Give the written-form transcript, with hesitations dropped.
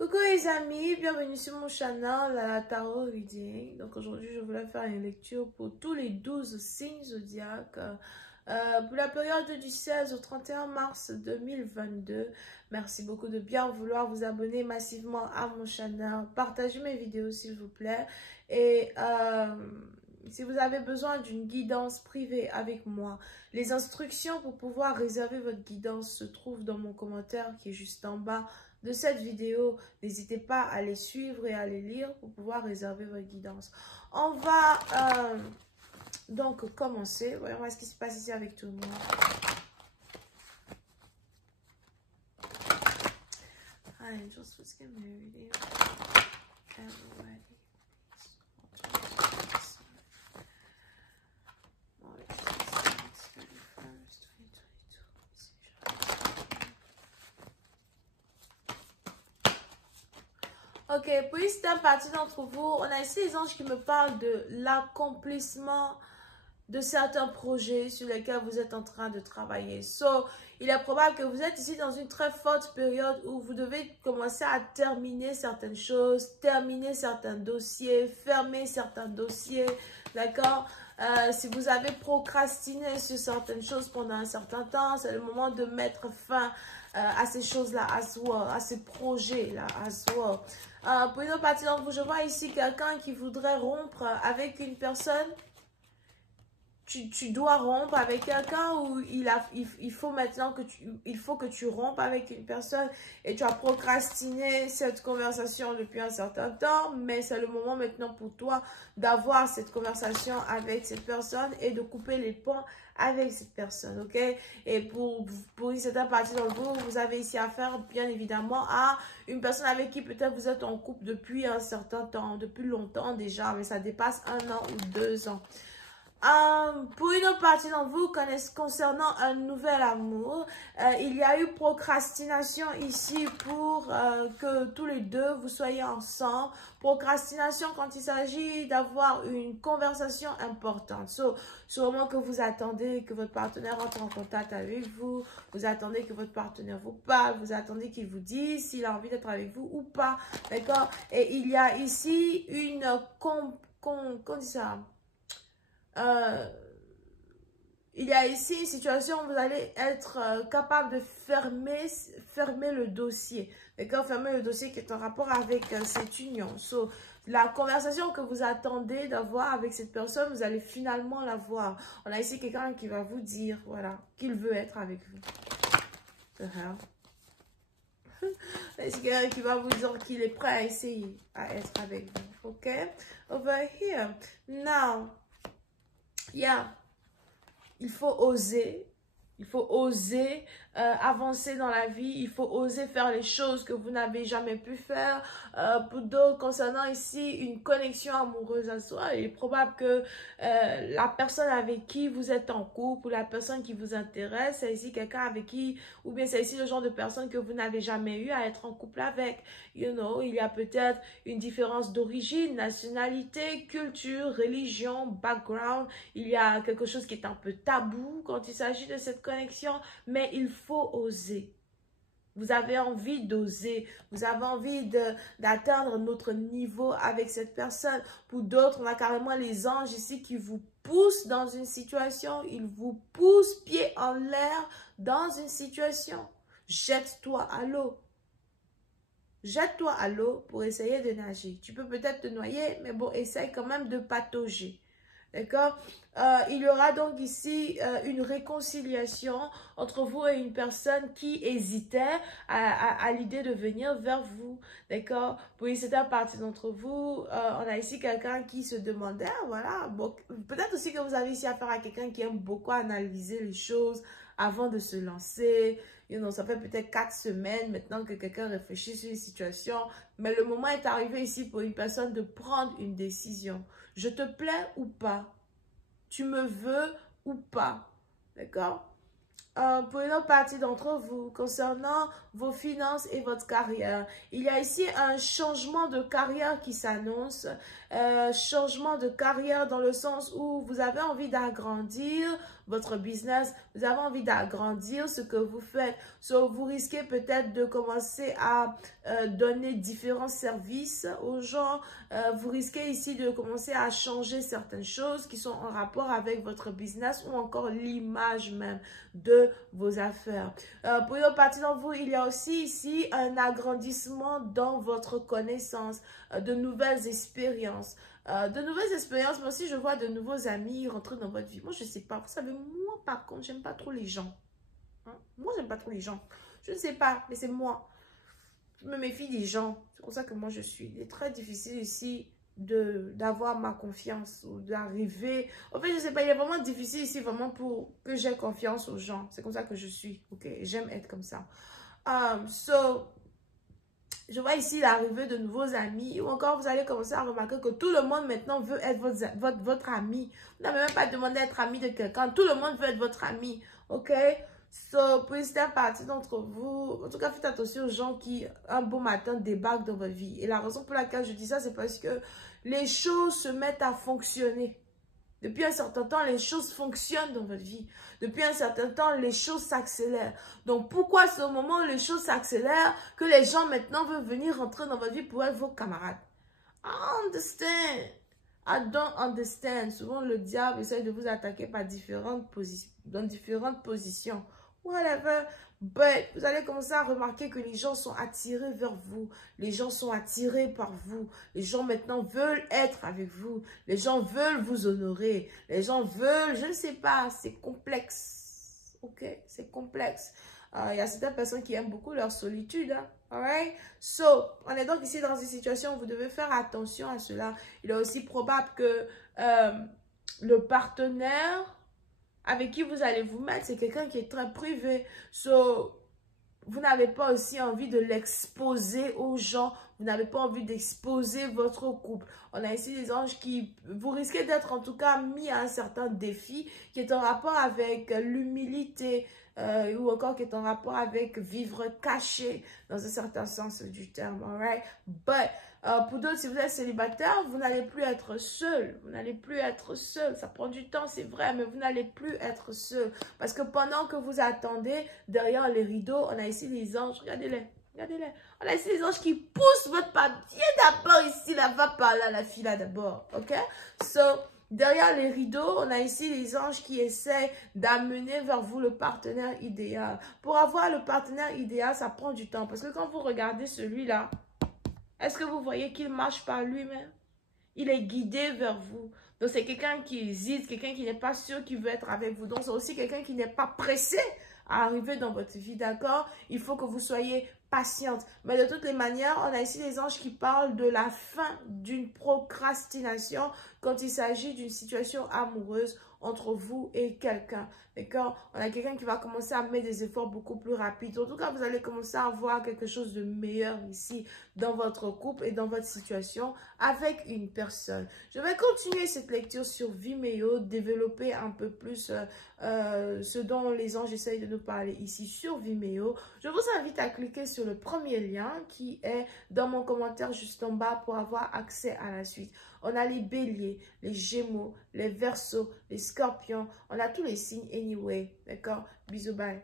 Coucou les amis, bienvenue sur mon channel la Tarot Reading. Donc aujourd'hui je voulais faire une lecture pour tous les 12 signes zodiaques pour la période du 16 au 31 mars 2022. Merci beaucoup de bien vouloir vous abonner massivement à mon channel, partagez mes vidéos s'il vous plaît et si vous avez besoin d'une guidance privée avec moi, les instructions pour pouvoir réserver votre guidance se trouvent dans mon commentaire qui est juste en bas de cette vidéo. N'hésitez pas à les suivre et à les lire pour pouvoir réserver votre guidance. On va donc commencer. Voyons voir ce qui se passe ici avec tout le monde. Angels, let's get married. Everybody. Ok, puis c'est un parti d'entre vous. On a ici les anges qui me parlent de l'accomplissement de certains projets sur lesquels vous êtes en train de travailler. So, il est probable que vous êtes ici dans une très forte période où vous devez commencer à terminer certaines choses, terminer certains dossiers, fermer certains dossiers, d'accord? Si vous avez procrastiné sur certaines choses pendant un certain temps, c'est le moment de mettre fin à ces choses-là, à ces projets-là, pour une autre partie d'entre vous, je vois ici quelqu'un qui voudrait rompre avec une personne. Tu dois rompre avec quelqu'un ou il faut maintenant que tu rompes avec une personne et tu as procrastiné cette conversation depuis un certain temps, mais c'est le moment maintenant pour toi d'avoir cette conversation avec cette personne et de couper les ponts avec cette personne, ok? Et pour une certaine partie d'entre vous, vous avez ici affaire bien évidemment à une personne avec qui peut-être vous êtes en couple depuis un certain temps, depuis longtemps déjà, mais ça dépasse 1 an ou 2 ans. Pour une autre partie d'entre vous, concernant un nouvel amour, il y a eu procrastination ici pour que tous les deux vous soyez ensemble. Procrastination quand il s'agit d'avoir une conversation importante. Sur le moment que vous attendez que votre partenaire entre en contact avec vous, vous attendez que votre partenaire vous parle, vous attendez qu'il vous dise s'il a envie d'être avec vous ou pas, d'accord? Et il y a ici une il y a ici une situation où vous allez être capable de fermer le dossier. D'accord? Fermer le dossier qui est en rapport avec cette union. So, la conversation que vous attendez d'avoir avec cette personne, vous allez finalement l'avoir. On a ici quelqu'un qui va vous dire, voilà, qu'il veut être avec vous. The hell? C'est quelqu'un qui va vous dire qu'il est prêt à essayer à être avec vous. Ok? Over here. Now, yeah, il faut oser avancer dans la vie, il faut oser faire les choses que vous n'avez jamais pu faire. Pour d'autres, concernant ici une connexion amoureuse à soi, il est probable que la personne avec qui vous êtes en couple ou la personne qui vous intéresse, c'est ici quelqu'un avec qui, ou bien c'est ici le genre de personne que vous n'avez jamais eu à être en couple avec. You know, il y a peut-être une différence d'origine, nationalité, culture, religion, background. Il y a quelque chose qui est un peu tabou quand il s'agit de cette connexion, mais il faut oser. Vous avez envie d'oser, vous avez envie d'atteindre notre niveau avec cette personne. Pour d'autres, on a carrément les anges ici qui vous poussent dans une situation, ils vous poussent pied en l'air dans une situation. Jette-toi à l'eau. Jette-toi à l'eau pour essayer de nager. Tu peux peut-être te noyer, mais bon, essaye quand même de patauger. D'accord? Il y aura donc ici une réconciliation entre vous et une personne qui hésitait à l'idée de venir vers vous. D'accord? Pour une certaine partie d'entre vous, on a ici quelqu'un qui se demandait, voilà, bon, peut-être aussi que vous avez ici affaire à quelqu'un qui aime beaucoup analyser les choses avant de se lancer. You know, ça fait peut-être 4 semaines maintenant que quelqu'un réfléchit sur une situation, mais le moment est arrivé ici pour une personne de prendre une décision. Je te plais ou pas? Tu me veux ou pas? D'accord? Pour une autre partie d'entre vous, concernant vos finances et votre carrière, il y a ici un changement de carrière qui s'annonce. Changement de carrière dans le sens où vous avez envie d'agrandir votre business, vous avez envie d'agrandir ce que vous faites. So, vous risquez peut-être de commencer à donner différents services aux gens. Vous risquez ici de commencer à changer certaines choses qui sont en rapport avec votre business ou encore l'image même de vos affaires. Pour une partie d'entre vous, il y a aussi ici un agrandissement dans votre connaissance, de nouvelles expériences. Mais aussi je vois de nouveaux amis rentrer dans votre vie. Moi, je ne sais pas. Vous savez, moi, par contre, j'aime pas trop les gens. Hein? Moi, j'aime pas trop les gens. Je ne sais pas, mais c'est moi. Je me méfie des gens. C'est comme ça que moi, je suis. Il est très difficile ici d'avoir ma confiance ou d'arriver. En fait, je ne sais pas, il est vraiment difficile ici vraiment pour que j'ai confiance aux gens. C'est comme ça que je suis. Ok, j'aime être comme ça. Je vois ici l'arrivée de nouveaux amis ou encore vous allez commencer à remarquer que tout le monde maintenant veut être votre ami. Vous n'avez même pas demandé d'être ami de quelqu'un. Tout le monde veut être votre ami. Ok? So, pour certaines partie d'entre vous, en tout cas, faites attention aux gens qui, un beau matin, débarquent dans votre vie. Et la raison pour laquelle je dis ça, c'est parce que les choses se mettent à fonctionner. Depuis un certain temps, les choses fonctionnent dans votre vie. Depuis un certain temps, les choses s'accélèrent. Donc, pourquoi c'est au moment où les choses s'accélèrent que les gens maintenant veulent venir rentrer dans votre vie pour être vos camarades? I understand. I don't understand. Souvent, le diable essaie de vous attaquer par dans différentes positions. Whatever. But vous allez commencer à remarquer que les gens sont attirés vers vous. Les gens sont attirés par vous. Les gens maintenant veulent être avec vous. Les gens veulent vous honorer. Les gens veulent, je ne sais pas, c'est complexe. Ok, c'est complexe. Il y a certaines personnes qui aiment beaucoup leur solitude. Hein? Alright? So, on est donc ici dans une situation où vous devez faire attention à cela. Il est aussi probable que le partenaire avec qui vous allez vous mettre, c'est quelqu'un qui est très privé. So, vous n'avez pas aussi envie de l'exposer aux gens. Vous n'avez pas envie d'exposer votre couple. On a ici des anges qui... Vous risquez d'être en tout cas mis à un certain défi qui est en rapport avec l'humilité ou encore qui est en rapport avec vivre caché dans un certain sens du terme. Alright? But... pour d'autres, si vous êtes célibataire, vous n'allez plus être seul. Vous n'allez plus être seul. Ça prend du temps, c'est vrai, mais vous n'allez plus être seul. Parce que pendant que vous attendez, derrière les rideaux, on a ici les anges. Regardez-les. Regardez-les. On a ici les anges qui poussent votre papier d'abord ici, là, va par là, la fille là d'abord. OK? So, derrière les rideaux, on a ici les anges qui essaient d'amener vers vous le partenaire idéal. Pour avoir le partenaire idéal, ça prend du temps. Parce que quand vous regardez celui-là, est-ce que vous voyez qu'il marche par lui-même? Il est guidé vers vous. Donc, c'est quelqu'un qui hésite, quelqu'un qui n'est pas sûr qu'il veut être avec vous. Donc, c'est aussi quelqu'un qui n'est pas pressé à arriver dans votre vie, d'accord? Il faut que vous soyez patiente. Mais de toutes les manières, on a ici des anges qui parlent de la fin d'une procrastination quand il s'agit d'une situation amoureuse entre vous et quelqu'un. D'accord? On a quelqu'un qui va commencer à mettre des efforts beaucoup plus rapides. En tout cas, vous allez commencer à voir quelque chose de meilleur ici dans votre couple et dans votre situation avec une personne. Je vais continuer cette lecture sur Vimeo, développer un peu plus ce dont les anges essayent de nous parler ici sur Vimeo. Je vous invite à cliquer sur le premier lien qui est dans mon commentaire juste en bas pour avoir accès à la suite. On a les béliers, les gémeaux, les verseaux, les scorpions. On a tous les signes anyway. D'accord? Bisous, bye.